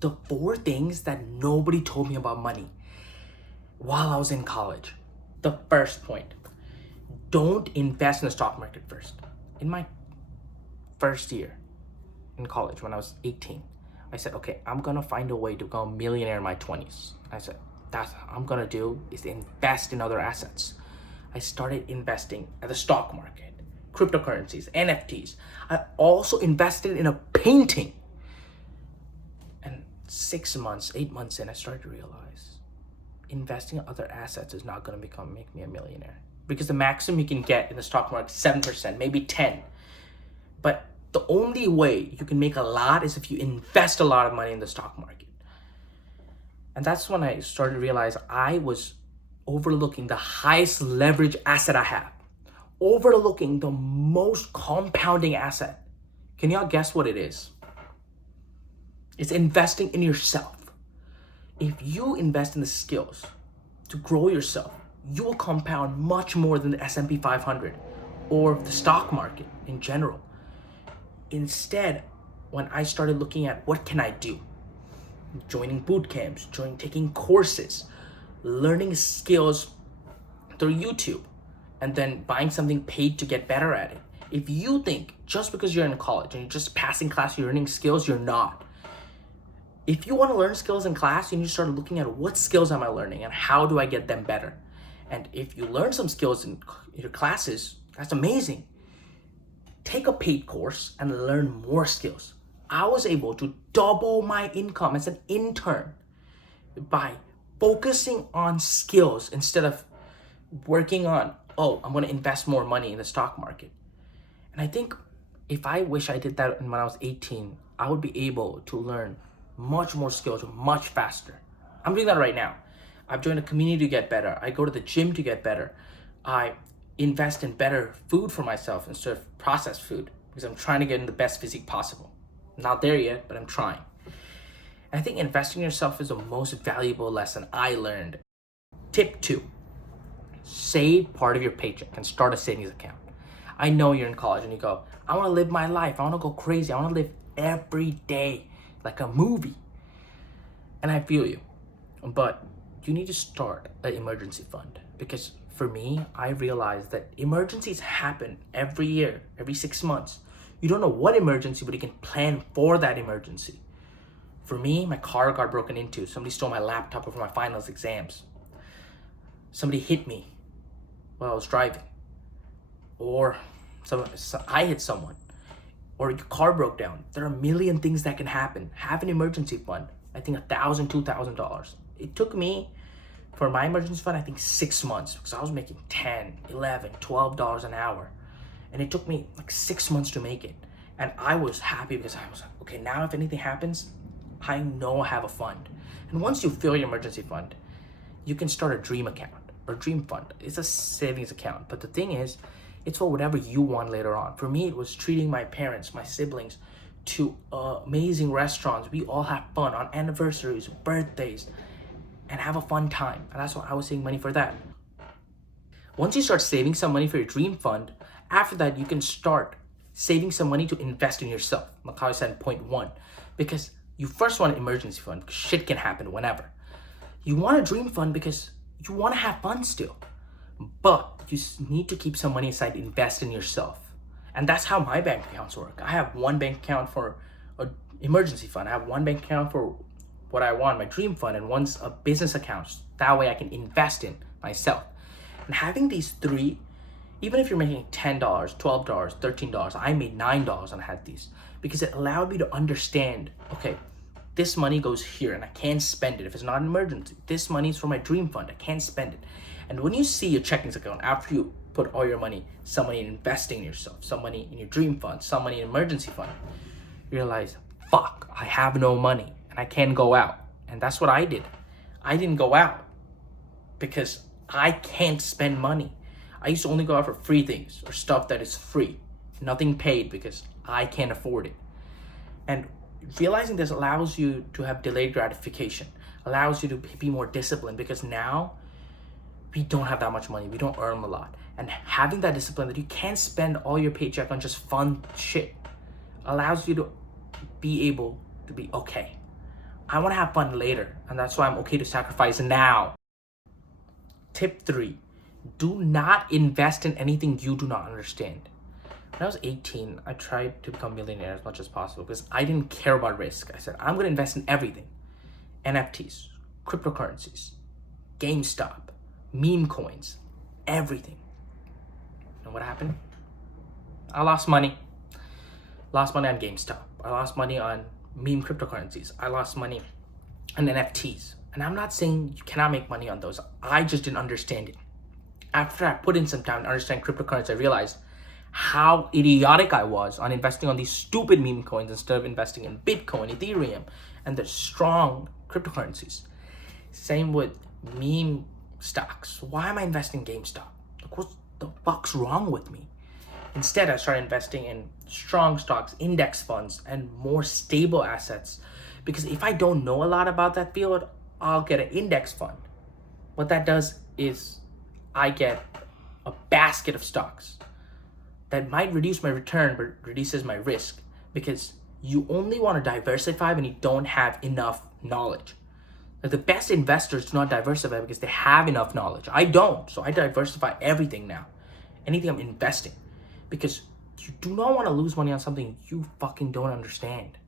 the 4 things that nobody told me about money while I was in college. The first point, don't invest in the stock market first. In my first year in college, when I was 18, I said, okay, I'm gonna find a way to become a millionaire in my 20s. I said, that's what I'm gonna do is invest in other assets. I started investing at the stock market, cryptocurrencies, NFTs. I also invested in a painting. And 6 months, 8 months in, I started to realize investing in other assets is not gonna make me a millionaire. Because the maximum you can get in the stock market is 7%, maybe 10. But the only way you can make a lot is if you invest a lot of money in the stock market. And that's when I started to realize I was overlooking the highest leverage asset I have, overlooking the most compounding asset. Can y'all guess what it is? It's investing in yourself. If you invest in the skills to grow yourself, you will compound much more than the S&P 500 or the stock market in general. Instead, when I started looking at what can I do, joining boot camps, taking courses, learning skills through YouTube, and then buying something paid to get better at it. If you think just because you're in college and you're just passing class, you're learning skills, you're not. If you want to learn skills in class, you need to start looking at what skills am I learning and how do I get them better. And if you learn some skills in your classes, that's amazing. Take a paid course and learn more skills. I was able to double my income as an intern by focusing on skills instead of working on, I'm going to invest more money in the stock market. And I think if I wish I did that when I was 18, I would be able to learn much more skills much faster. I'm doing that right now. I've joined a community to get better. I go to the gym to get better. I invest in better food for myself instead of processed food because I'm trying to get in the best physique possible. Not there yet, but I'm trying. And I think investing in yourself is the most valuable lesson I learned. Tip 2, save part of your paycheck and start a savings account. I know you're in college and you go, I want to live my life. I want to go crazy. I want to live every day like a movie. And I feel you. But you need to start an emergency fund because for me, I realized that emergencies happen every year, every 6 months. You don't know what emergency, but you can plan for that emergency. For me, my car got broken into. Somebody stole my laptop over my finals exams. Somebody hit me while I was driving. Or I hit someone. Or your car broke down. There are a million things that can happen. Have an emergency fund. I think $1,000, $2,000. It took me, for my emergency fund, I think 6 months because I was making $10, $11, $12 an hour. And it took me like 6 months to make it. And I was happy because I was like, okay, now if anything happens, I know I have a fund. And once you fill your emergency fund, you can start a dream account or dream fund. It's a savings account. But the thing is, it's for whatever you want later on. For me, it was treating my parents, my siblings to amazing restaurants. We all have fun on anniversaries, birthdays, and have a fun time. And that's why I was saving money for that. Once you start saving some money for your dream fund, after that, you can start saving some money to invest in yourself. Like how I said in point 1. Because you first want an emergency fund because shit can happen whenever. You want a dream fund because you want to have fun still. But you need to keep some money aside to invest in yourself. And that's how my bank accounts work. I have one bank account for an emergency fund. I have one bank account for what I want, my dream fund, and one's a business account. That way I can invest in myself. And having these 3, even if you're making $10, $12, $13, I made $9 and I had these because it allowed me to understand, okay, this money goes here and I can't spend it if it's not an emergency. This money is for my dream fund. I can't spend it. And when you see your checkings account, after you put all your money, some money in investing in yourself, some money in your dream fund, some money in emergency fund, you realize, fuck, I have no money and I can't go out. And that's what I did. I didn't go out because I can't spend money. I used to only go out for free things or stuff that is free, nothing paid because I can't afford it. And realizing this allows you to have delayed gratification, allows you to be more disciplined because now we don't have that much money. We don't earn a lot. And having that discipline that you can't spend all your paycheck on just fun shit allows you to be able to be, okay, I want to have fun later, and that's why I'm okay to sacrifice now. Tip 3, do not invest in anything you do not understand. When I was 18, I tried to become a millionaire as much as possible because I didn't care about risk. I said, I'm going to invest in everything. NFTs, cryptocurrencies, GameStop, meme coins, everything. And what happened? I lost money. Lost money on GameStop. I lost money on meme cryptocurrencies. I lost money on NFTs. And I'm not saying you cannot make money on those. I just didn't understand it. After I put in some time to understand cryptocurrency, I realized how idiotic I was on investing on these stupid meme coins instead of investing in Bitcoin, Ethereum, and the strong cryptocurrencies. Same with meme stocks. Why am I investing in GameStop? Like, what the fuck's wrong with me? Instead, I started investing in strong stocks, index funds, and more stable assets. Because if I don't know a lot about that field, I'll get an index fund. What that does is I get a basket of stocks that might reduce my return, but reduces my risk, because you only want to diversify when you don't have enough knowledge. Like, the best investors do not diversify because they have enough knowledge. I don't, so I diversify everything now. Anything I'm investing, because you do not want to lose money on something you fucking don't understand.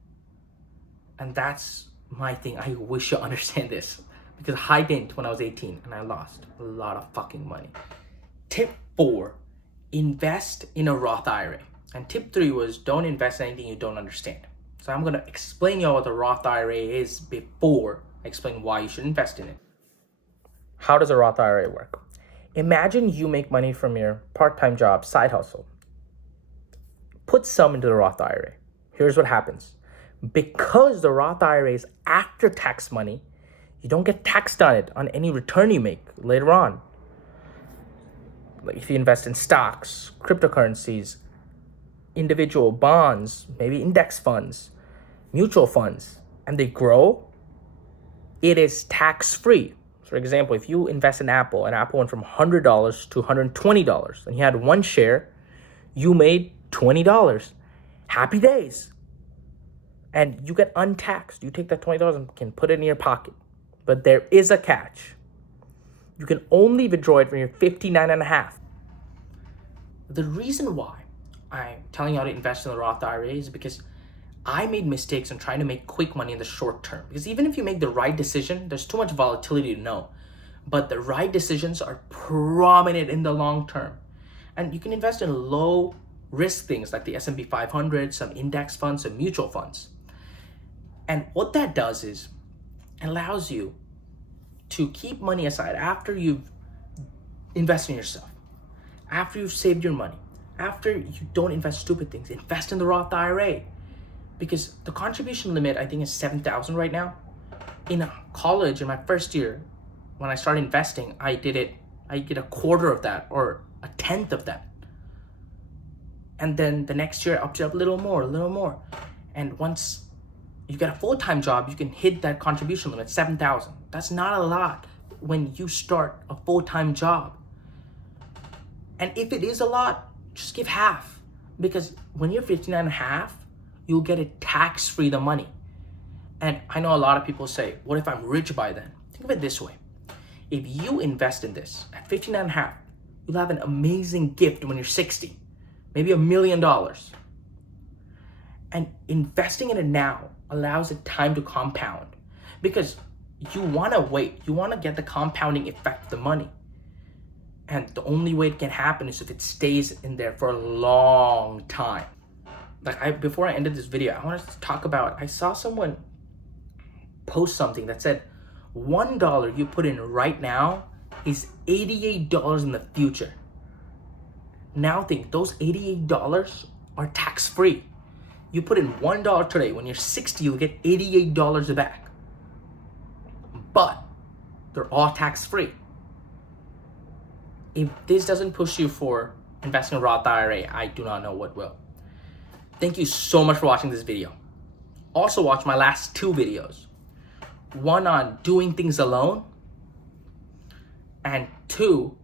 And that's my thing. I wish you understand this, because I didn't when I was 18 and I lost a lot of fucking money. Tip 4, invest in a Roth IRA. And tip 3 was don't invest in anything you don't understand. So I'm going to explain you all what the Roth IRA is before I explain why you should invest in it. How does a Roth IRA work? Imagine you make money from your part-time job, side hustle. Put some into the Roth IRA. Here's what happens. Because the Roth IRA is after-tax money, you don't get taxed on it on any return you make later on. Like if you invest in stocks, cryptocurrencies, individual bonds, maybe index funds, mutual funds, and they grow, it is tax-free. For example, if you invest in Apple, and Apple went from $100 to $120, and you had one share, you made $20. Happy days. And you get untaxed. You take that $20 and can put it in your pocket. But there is a catch. You can only withdraw it when you're 59 and a half. The reason why I'm telling you how to invest in the Roth IRA is because I made mistakes in trying to make quick money in the short term. Because even if you make the right decision, there's too much volatility to know. But the right decisions are prominent in the long term. And you can invest in low risk things like the S&P 500, some index funds, some mutual funds. And what that does is it allows you to keep money aside after you've invested in yourself, after you've saved your money, after you don't invest stupid things. Invest in the Roth IRA, because the contribution limit I think is $7,000 right now. In college, in my first year, when I started investing, I did a quarter of that or a tenth of that. And then the next year, up to a little more. And once you get a full-time job, you can hit that contribution limit, $7,000. That's not a lot when you start a full-time job. And if it is a lot, just give half. Because when you're 59 and a half, you'll get it tax-free, the money. And I know a lot of people say, what if I'm rich by then? Think of it this way. If you invest in this at 59 and a half, you'll have an amazing gift when you're 60, maybe $1 million. And investing in it now allows it time to compound, because you want to wait. You want to get the compounding effect of the money. And the only way it can happen is if it stays in there for a long time. Before I ended this video, I wanted to talk about, I saw someone post something that said, $1 you put in right now is $88 in the future. Now think, those $88 are tax-free. You put in $1 today, when you're 60, you'll get $88 back. But they're all tax-free. If this doesn't push you for investing in Roth IRA, I do not know what will. Thank you so much for watching this video. Also watch my last 2 videos. One on doing things alone, and 2,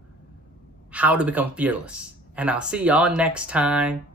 how to become fearless. And I'll see y'all next time.